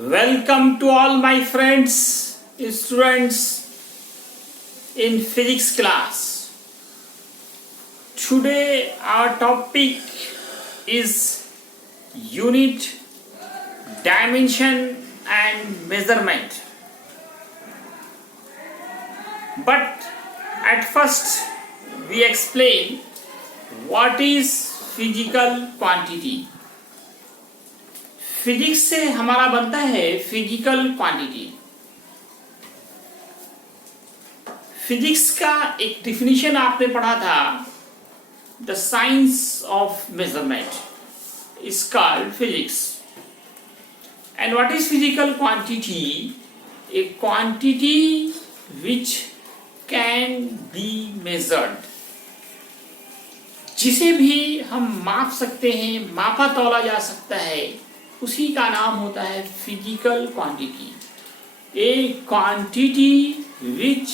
Welcome to all my friends, students in physics class. Today our topic is unit, dimension and measurement. But at first we explain what is physical quantity. Physics से हमारा बनता है physical quantity. Physics का एक definition आपने पढ़ा था, the science of measurement is called physics. And what is physical quantity? A quantity which can be measured, जिसे भी हम माप सकते हैं, मापा तौला जा सकता है, उसी का नाम होता है physical quantity. A quantity which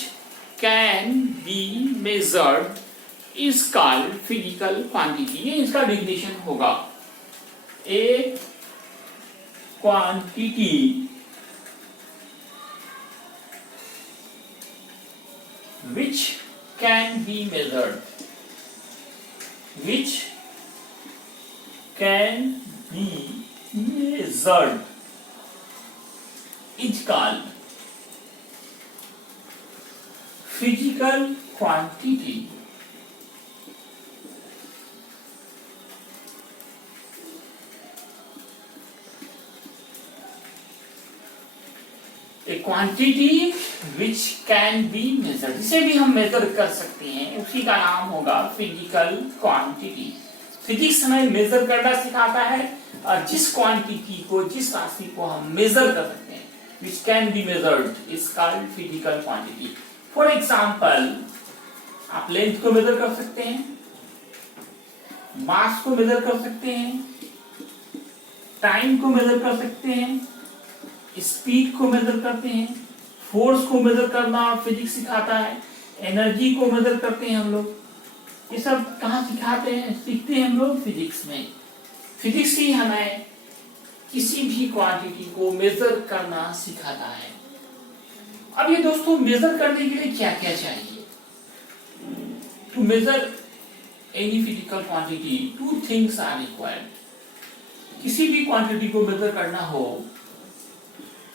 can be measured is called physical quantity. ये इसका डिफिनेशन होगा. ए quantity which can be measured, which can be measured is called physical quantity. A quantity which can be measured, जिसे भी हम major कर सकते हैं, उसी का नाम होगा फिजिकल क्वांटिटी. फिजिक्स हमें मेजर करना सिखाता है, और जिस क्वांटिटी को, जिस राशि को हम मेजर कर सकते हैं, which can be measured is called physical quantity. For example, आप लेंथ को मेजर कर सकते हैं, मास को मेजर कर सकते हैं, टाइम को मेजर कर सकते हैं, स्पीड को मेजर करते हैं, फोर्स को मेजर करना फिजिक्स सिखाता है, एनर्जी को मेजर करते हैं हम लोग. ये सब कहाँ सिखाते हैं, सीखते हैं हम लोग फिजिक्स में. फिजिक्स ही हमें किसी भी क्वांटिटी को मेजर करना सिखाता है. अब ये दोस्तों, मेजर करने के लिए क्या क्या चाहिए? To measure any physical quantity, two things are required. किसी भी क्वांटिटी को मेजर करना हो,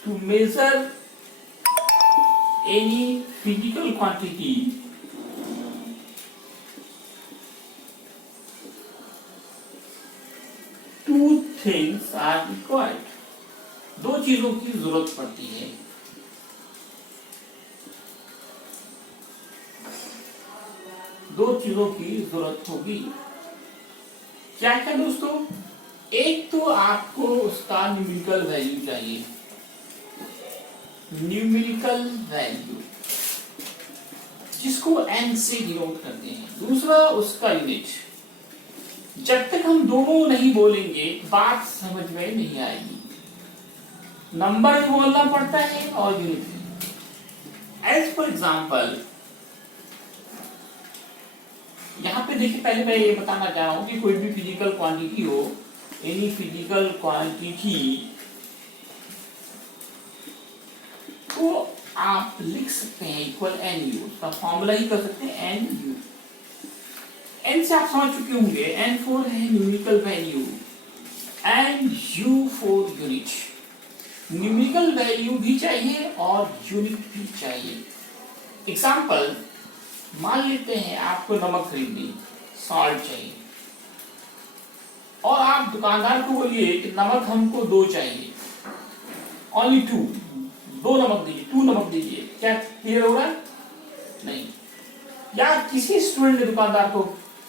to measure any physical quantity, two things are required. दो चीजों की जरूरत पड़ती है. दो चीजों की जरूरत होगी. क्या क्या दोस्तों? एक तो आपको उसका न्यूमेरिकल वैल्यू चाहिए, न्यूमेरिकल वैल्यू, जिसको n से डिनोट करते हैं. दूसरा उसका यूनिट. जब तक हम दोनों नहीं बोलेंगे बात समझ में नहीं आएगी. नंबर भी बोलना पड़ता है और यूनिट भी. एज फॉर एग्जाम्पल, यहाँ पे देखिए, पहले मैं ये बताना चाह रहा हूं कि कोई भी फिजिकल क्वांटिटी हो, एनी फिजिकल क्वांटिटी को आप लिख सकते हैं इक्वल एन यू. उसका फॉर्मूला ही कर सकते हैं एन यू. n से आप समझ चुके होंगे, n फॉर है numerical value and u for unit. Numerical value भी चाहिए और यूनिट भी चाहिए. एग्जांपल, मान लेते हैं आपको नमक खरीदनी, सॉल्ट चाहिए, और आप दुकानदार को बोलिए कि नमक हमको 2 चाहिए, ओनली 2, 2 नमक दीजिए, 2 नमक दीजिए. क्या क्लियर होगा? नहीं. या किसी स्टूडेंट ने दुकानदार को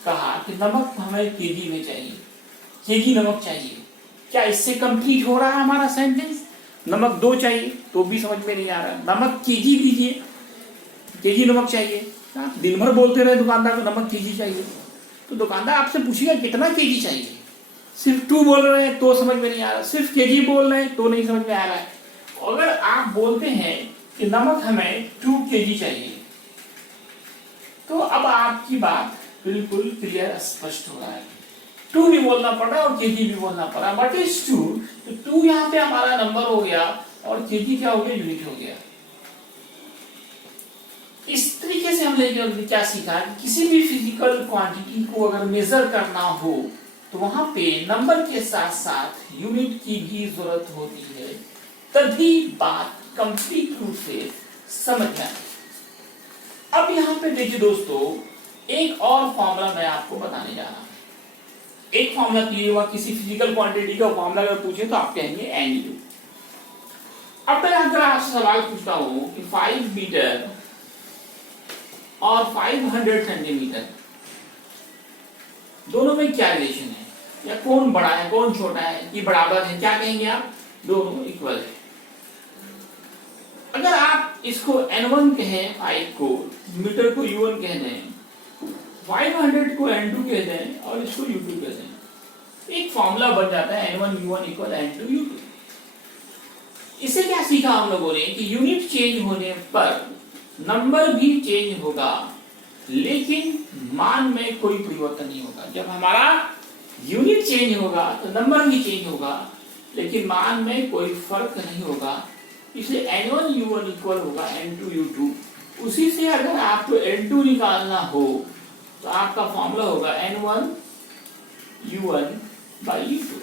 कहा कि नमक हमें केजी में चाहिए, केजी नमक चाहिए. क्या इससे कंप्लीट हो रहा है हमारा सेंटेंस? नमक 2 चाहिए तो भी समझ में नहीं आ रहा. नमक केजी दीजिए, केजी नमक चाहिए. आप दिन भर बोलते रहे दुकानदार को नमक केजी चाहिए, तो दुकानदार आपसे पूछेगा कितना केजी चाहिए. सिर्फ 2 बोल रहे हैं तो समझ में नहीं आ रहा, सिर्फ केजी बोल रहे हैं तो नहीं समझ में आ रहा है. अगर आप बोलते हैं कि नमक हमें 2 केजी चाहिए, तो अब आपकी बात बिल्कुल क्लियर स्पष्ट हो रहा है. 2 भी बोलना पड़ा और केजी भी बोलना पड़ा. What is 2? तो 2 U यहाँ पे हमारा नंबर हो गया और kg क्या हो गया, यूनिट हो गया। इस तरीके से हमने जो क्या सीखा कि किसी भी फिजिकल क्वांटिटी को अगर मेजर करना हो तो वहां पे नंबर के साथ साथ यूनिट की भी जरूरत होती है, तभी बात कंप्लीट रूप से समझ में आए। अब यहाँ पे देखिए दोस्तों, एक और फॉर्मूला मैं आपको बताने जा रहा हूँ। एक फॉर्मूला दिया हुआ किसी फिजिकल क्वांटिटी का फॉर्मूला अगर पूछे तो आप कहेंगे NU। अब मैं अगर आपसे सवाल पूछता हूँ कि 5 मीटर और 500 सेंटीमीटर दोनों में क्या रिलेशन है, या कौन बड़ा है कौन छोटा है, ये बराबर है, क्या कहेंगे आप, दोनों इक्वल है। अगर आप इसको N1 कहें 5 को, मीटर को U1 कह दें, 500 को N2 कह दें और इसको U2 कह दें, एक फॉर्मूला बन जाता है N1 U1 equal N2 U2। इसे क्या सीखा हम लोगों ने कि यूनिट चेंज होने पर नंबर भी चेंज होगा लेकिन मान में कोई परिवर्तन नहीं होगा। जब हमारा यूनिट चेंज होगा तो नंबर भी चेंज होगा लेकिन मान में कोई फर्क नहीं होगा, इसलिए N1 U1 इक्वल होगा N2 U2। उसी से अगर आपको N2 निकालना हो तो आपका फॉर्मूला होगा N1 U1 by U2।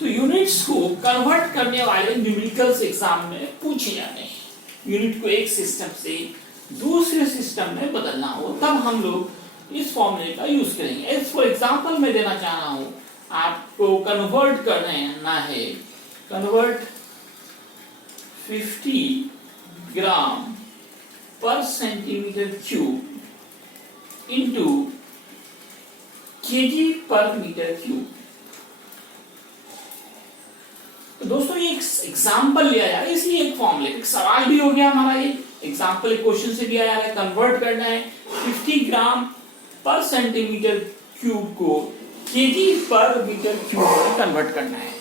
तो यूनिट्स को कन्वर्ट करने वाले न्यूमेरिकल्स एग्जाम में पूछे जाते हैं। यूनिट को एक सिस्टम से दूसरे सिस्टम में बदलना हो तब हम लोग इस फॉर्मूले का यूज करेंगे। फॉर एग्जांपल मैं देना चाह रहा हूं, आपको कन्वर्ट करना है, कन्वर्ट 50 ग्राम पर सेंटीमीटर क्यूब इनटू केजी पर मीटर क्यूब। तो दोस्तों ये एक एग्जांपल लिया जा रहा है, इसलिए एक फॉर्मूले एक सवाल भी हो गया हमारा, ये एग्जांपल एक क्वेश्चन से दिया जा रहा है। कन्वर्ट करना है 50 ग्राम पर सेंटीमीटर क्यूब को केजी पर मीटर क्यूब में कन्वर्ट करना है।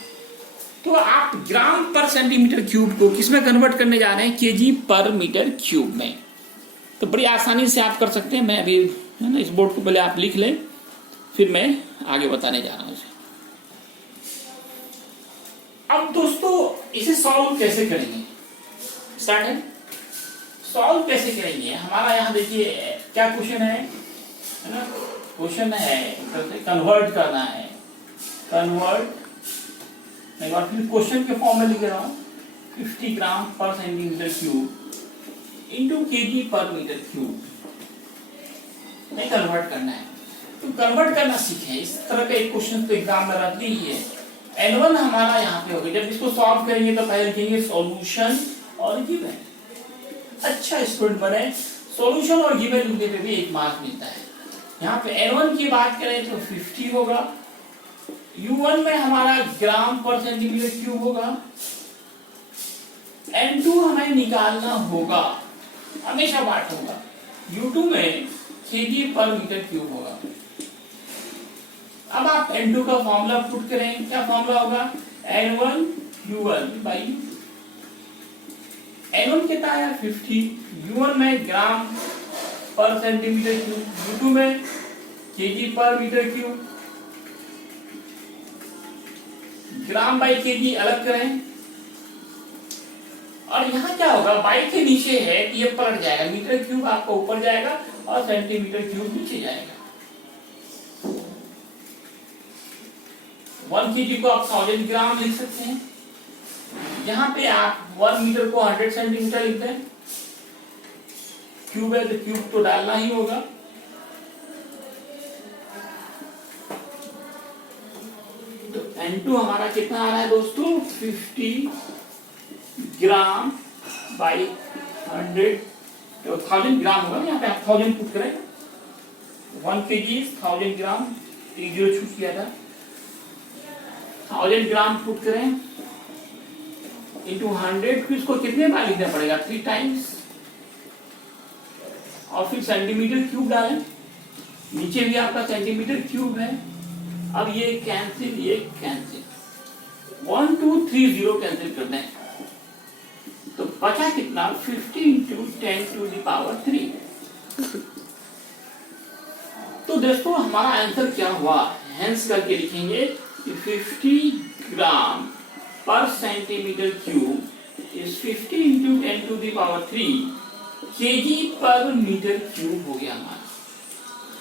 तो आप ग्राम पर सेंटीमीटर क्यूब को किसमें कन्वर्ट करने जा रहे हैं, केजी पर मीटर क्यूब में। तो बड़ी आसानी से आप कर सकते हैं। मैं अभी है ना इस बोर्ड को पहले आप लिख लें, फिर मैं आगे बताने जा रहा हूँ। अब दोस्तों इसे सॉल्व कैसे करेंगे, स्टार्ट है। सॉल्व कैसे करेंगे, हमारा यहाँ देखिए क्या क्वेश्चन है ना, क्वेश्चन है कन्वर्ट करना है, कन्वर्ट मैं बार फिर क्वेश्चन के फॉर्म में लिख रहा हूँ 50 ग्राम पर सेंटीमीटर क्यूब इंटू केजी पर मीटर क्यूब में कन्वर्ट करना है। तो कन्वर्ट करना सीखें, इस तरह का एक क्वेश्चन तो एग्जाम में रहती ही है। N1 हमारा यहाँ पे होगा, जब इसको सॉल्व करेंगे तो पहले लिखेंगे सॉल्यूशन और गिवन। अच्छा स्टूडेंट बने, सॉल्यूशन और गिवन लिखने पे भी 1 मार्क मिलता है। यहाँ पे N1 की बात करें तो 50 होगा, U1 में हमारा ग्राम पर सेंटीमीटर क्यूब होगा, N2 हमें निकालना होगा, हमेशा बात होगा, U2 में केजी पर मीटर क्यूब होगा। अब आप N2 का फॉर्मूला पुट करें, क्या फॉर्मूला होगा, N1 U1 by U2। N1 कितना है 50, U1 में ग्राम पर सेंटीमीटर क्यूब, U2 में केजी पर metre cube. Gram by KG अलग करें और यहाँ क्या होगा, बाई के नीचे है कि ये पलट जाएगा, मीटर क्यूब आपका ऊपर जाएगा और सेंटीमीटर क्यूब नीचे जाएगा। 1 केजी को आप 1000 ग्राम लिख सकते हैं, यहाँ पे आप 1 मीटर को 100 सेंटीमीटर लिख दें, क्यूब है तो क्यूब तो डालना ही होगा। तो N2 हमारा कितना आ रहा है दोस्तों, 50 ग्राम बाई 100, तो 1000 ग्राम होगा, यहाँ पे आप 1000 पुट करें, 1 केजी 1000 ग्राम, 0 छूट किया था, 1000 ग्राम पुट करें इंटू 100, फिर इसको कितने बार लिखना पड़ेगा, 3 टाइम्स, और फिर सेंटीमीटर क्यूब डालें, नीचे भी आपका सेंटीमीटर क्यूब है। अब ये कैंसिल, ये कैंसिल, 1 2 3 0 कैंसिल कर दें, तो बचा कितना, 50 इंटू 10 टू द पावर 3। तो दोस्तों हमारा आंसर क्या हुआ, हेंस करके लिखेंगे 50 ग्राम पर centimetre cube is 50 into 10 to the power 3 KG पर मीटर क्यूब हो गया हमारा।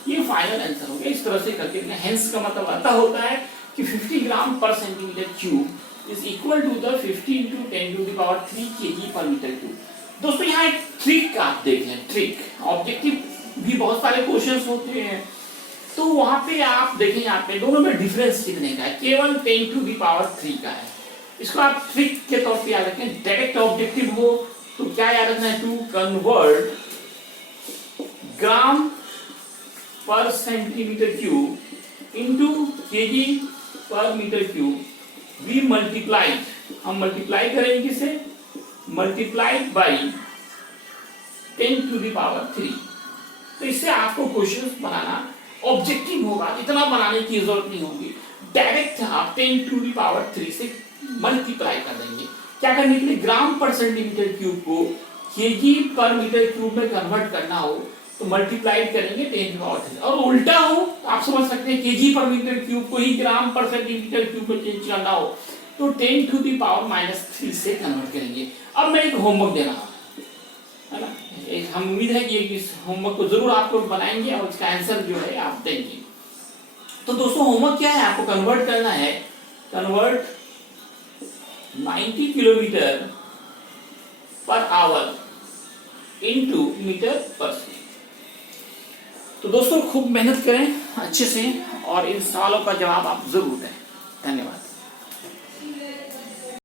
ये फाइनल आंसर हो गया। इस तरह से करके हेंस का मतलब आता होता है कि 50 ग्राम पर centimetre cube is equal to the 50 into 10 to the power 3 KG पर मीटर क्यूब। दोस्तों यहाँ एक ट्रिक आप देखें, ट्रिक ऑब्जेक्टिव भी बहुत सारे क्वेश्चंस होते हैं, तो वहां पे आप देखें, यहाँ पे दोनों में डिफरेंस कितने का है, केवल 10 टू द पावर 3 का है। इसको आप ट्रिक के तौर पे याद रखें। डायरेक्ट ऑब्जेक्टिव हो तो क्या याद रखना है, टू कन्वर्ट ग्राम पर सेंटीमीटर क्यूब इनटू केजी पर मीटर क्यूब वी मल्टीप्लाइड, हम मल्टीप्लाई करेंगे किसे, multiplied by 10 to the power 3। तो इससे आपको क्वेश्चन बनाना ऑब्जेक्टिव होगा, इतना बनाने की जरूरत नहीं होगी। डायरेक्ट आप 10 टू द पावर 3 से मल्टीप्लाई कर देंगे। क्या करने के लिए, ग्राम पर सेंटीमीटर क्यूब को केजी पर मीटर क्यूब में कन्वर्ट करना हो तो मल्टीप्लाइड करेंगे 10 टू पावर 3। और उल्टा हो आप समझ सकते हैं, केजी पर मीटर क्यूब को ही ग्राम पर सेंटीमीटर क्यूब में चेंज करना हो तो 10 टू द पावर -3 से कन्वर्ट करेंगे। अब मैं एक होमवर्क दे रहा हूं, है ना, हम उम्मीद है कि इस होमवर्क को जरूर आप लोग बनाएंगे और इसका आंसर जो है आप देंगे। तो दोस्तों होमवर्क क्या है, आपको कन्वर्ट करना है, कन्वर्ट 90 किलोमीटर पर आवर इनटू मीटर पर सेकेंड। तो दोस्तों खूब मेहनत करें अच्छे से और इन सवालों का जवाब आप जरूर दें। धन्यवाद।